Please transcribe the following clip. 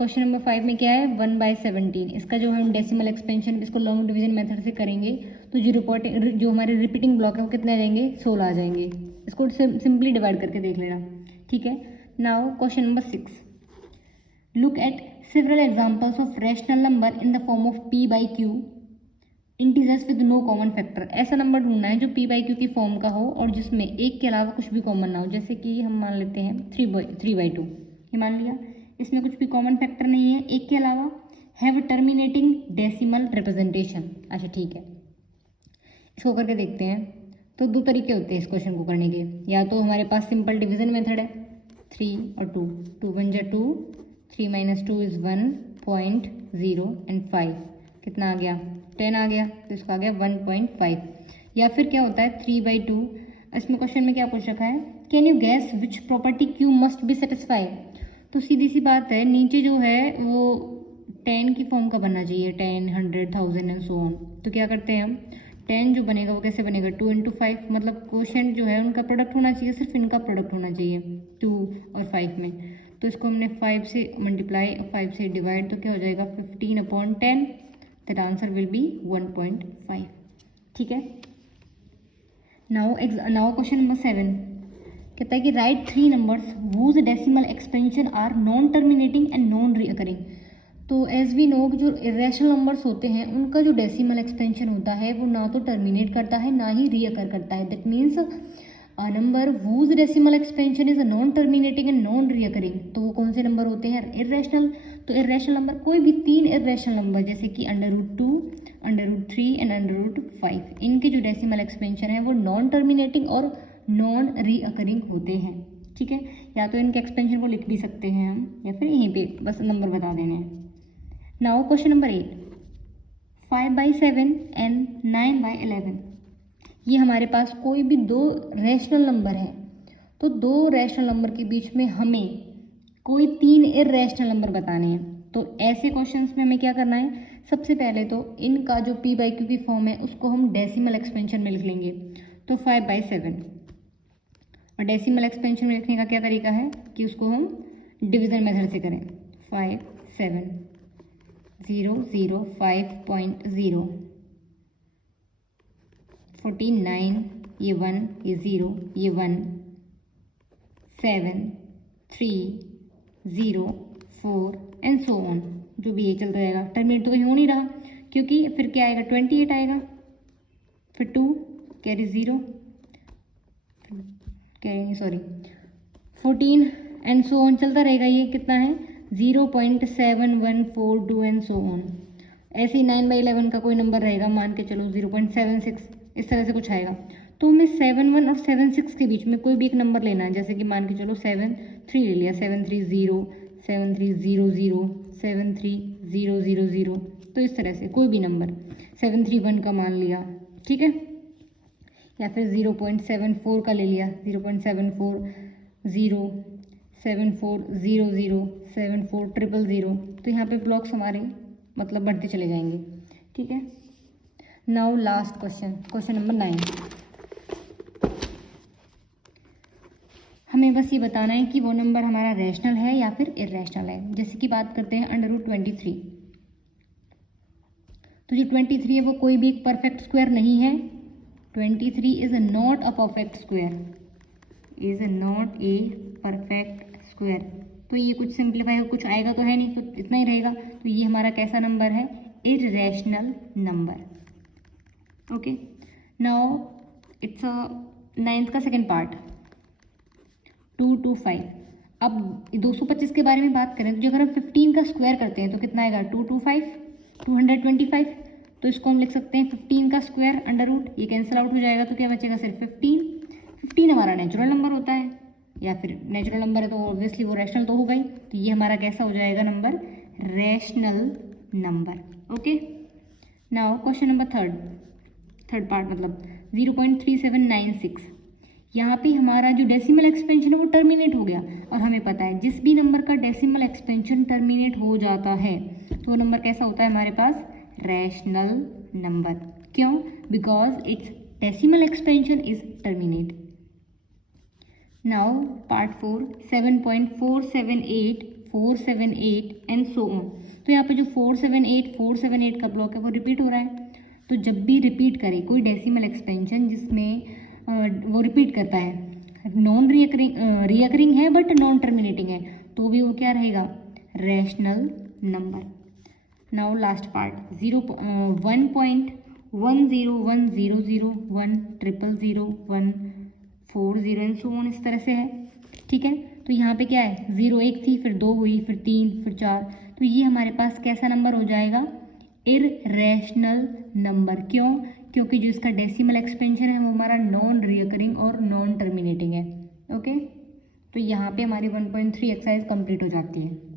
Question number 5 में क्या है 1/17। इसका जो हम डेसिमल एक्सपेंशन इसको लॉन्ग डिवीजन मेथड से करेंगे तो जो हमारे रिपीटिंग ब्लॉक है वो कितने आ जाएंगे 16 आ जाएंगे। इसको सिंपली डिवाइड करके देख लेना, ठीक है। Now question number 6, look at several examples of rational number in the form of p/q integers with no common factor. ऐसा नंबर ढूंढना है जो p/q की फॉर्म का हो और जिसमें एक के अलावा कुछ भी कॉमन ना हो। जैसे कि हम मान लेते हैं 3/2, ये मान लिया, इसमें कुछ भी कॉमन फैक्टर नहीं है एक के अलावा। Have terminating decimal representation. अच्छा ठीक है, इसको करके देखते हैं। तो दो तरीके होते हैं इस क्वेश्चन को करने के, या तो हमारे पास सिंपल डिवीजन मेथड है 3 और 2, 2 1 जा 2, 3 - 2 इज 1.0 एंड 5 कितना आ गया 10 आ गया, तो इसका आ गया 1.5। या फिर क्या होता है 3/2। इसमें क्वेश्चन में क्या पूछ रखा है, can you gas which property Q must be satisfy. तो सीधी सी बात है, नीचे जो है वो 10 की फॉर्म का बनना चाहिए, 10 100 1000 एंड सो ऑन। तो क्या करते हैं हम, 10 जो बनेगा वो कैसे बनेगा 2 × 5, मतलब क्वोशेंट जो है उनका प्रोडक्ट होना चाहिए, सिर्फ इनका प्रोडक्ट होना चाहिए 2 और 5 में। तो इसको हमने 5 से मल्टीप्लाई और 5 से डिवाइड, तो क्या हो जाएगा 15/10, दैट आंसर विल बी 1.5, ठीक है। नाउ क्वेश्चन नंबर 7 कहता है कि right 3 numbers whose decimal expansion are non terminating and non recurring. तो एज वी नो जो इरेशनल नंबर्स होते हैं उनका जो डेसिमल एक्सपेंशन होता है वो ना तो टर्मिनेट करता है ना ही रीअकर करता है। That means a number whose decimal expansion is a non terminating and non recurring. तो वो कौन से नंबर होते हैं, इरेशनल। तो इरेशनल नंबर कोई भी 3 इरेशनल नंबर जैसे कि √2, √3 एंड √5, इनके जो डेसिमल एक्सपेंशन है वो नॉन टर्मिनेटिंग और नॉन रीअकरिंग होते हैं, ठीक है। या तो इनके एक्सपेंशन को लिख भी सकते हैं हम, या फिर यहीं पे बस नंबर बता देने हैं। Now question number 8, 5/7 and 9/11। ये हमारे पास कोई भी दो रैशनल नंबर है, तो दो रैशनल नंबर के बीच में हमें कोई 3 इररेशनल नंबर बताने हैं। तो ऐसे क्वेश्चंस में हमें क्या करना है, सबसे पहले तो इनका जो p/q की फॉर्म है उसको हम डेसिमल एक्सपेंशन में लिख लेंगे। तो 5/7, और डेसिमल एक्सपेंशन में लिखने का क्या तरीका है कि उसको हम डिवीजन मेथड से करें। 5 7 0 0 5.0, 49 ये 1 ये 0 ये 1, 7 3 0 4 एंड सो ऑन, जो भी ये चलता रहेगा। टर्मिनेट तो कहीं हो नहीं रहा, क्योंकि फिर क्या आएगा 28 आएगा, फिर 2 carry 0 carry sorry 14 and so on चलता रहेगा। ये कितना है 0.7142 एंड सो ऑन। ऐसे ही 9/11 का कोई नंबर रहेगा, मान के चलो 0.76, इस तरह से कुछ आएगा। तो हमें 71 और 76 के बीच में कोई भी एक नंबर लेना है। जैसे कि मान के चलो 73 ले लिया, 730 7300 73000, तो इस तरह से कोई भी नंबर 731 का मान लिया, ठीक है। या फिर 0.74 का ले लिया, 0.74 0 7400 740000। तो यहाँ पे ब्लॉक्स हमारे मतलब बढ़ते चले जाएंगे, ठीक है। Now last question, question number 9। हमें बस ये बताना है कि वो नंबर हमारा रैशनल है या फिर इररेशनल है। जैसे कि बात करते हैं √23। तो जो 23 है वो कोई भी एक परफेक्ट स्क्वायर नहीं है। 23 is not a perfect square, is not a perfect square. तो ये कुछ सिंप्लीफाई हो, कुछ आएगा तो है नहीं, तो इतना ही रहेगा। तो ये हमारा कैसा नंबर है, irrational number. Okay, now it's 9th का सेकेंड पार्ट 225। अब 225 के बारे में बात करें तो जो अगर हम 15 का स्क्वायर करते हैं तो कितना आएगा 225 225। तो इसको हम लिख सकते हैं 15 का स्क्वायर √, ये कैंसिल आउट हो जाएगा, तो क्या बचेगा सिर्फ 15 हमारा नेचुरल नंबर होता है, या फिर नेचुरल नंबर है तो ऑब्वियसली वो रैशनल तो होगा ही। तो ये हमारा कैसा हो जाएगा number, rational number. Okay, now question number third part मतलब 0.3796। यहाँ पे हमारा जो डेसिमल एक्सपेंशन है वो टर्मिनेट हो गया, और हमें पता है जिस भी नंबर का डेसिमल एक्सपेंशन टर्मिनेट हो जाता है तो वो नंबर कैसा होता है हमारे पास, रैशनल नंबर। क्यों, because it's decimal expansion is terminate. Now part 4 7.478 478 and so on. तो यहाँ पे जो 478 का ब्लॉक है वो रिपीट हो रहा है। तो जब भी रिपीट करे कोई डेसिमल एक्सपेंशन जिसमें वो रिपीट करता है, नॉन रियकरिंग है बट नॉन टर्मिनेटिंग है, तो भी वो क्या रहेगा, rational number. Now last part 1.101010001000140 and so on, इस तरह से है। ठीक है, तो यहाँ पे क्या है, 0 1 थी, फिर 2 हुई, फिर 3, फिर 4, तो ये हमारे पास कैसा नंबर हो जाएगा, इररेशनल नंबर। क्यों, क्योंकि जो इसका डेसिमल एक्सपेंशन है वो हमारा नॉन रियकरिंग और नॉन टर्मिनेटिंग है। ओके, तो यहाँ पे हमारी 1.3 एक्सरसाइज कंप्लीट हो जाती है।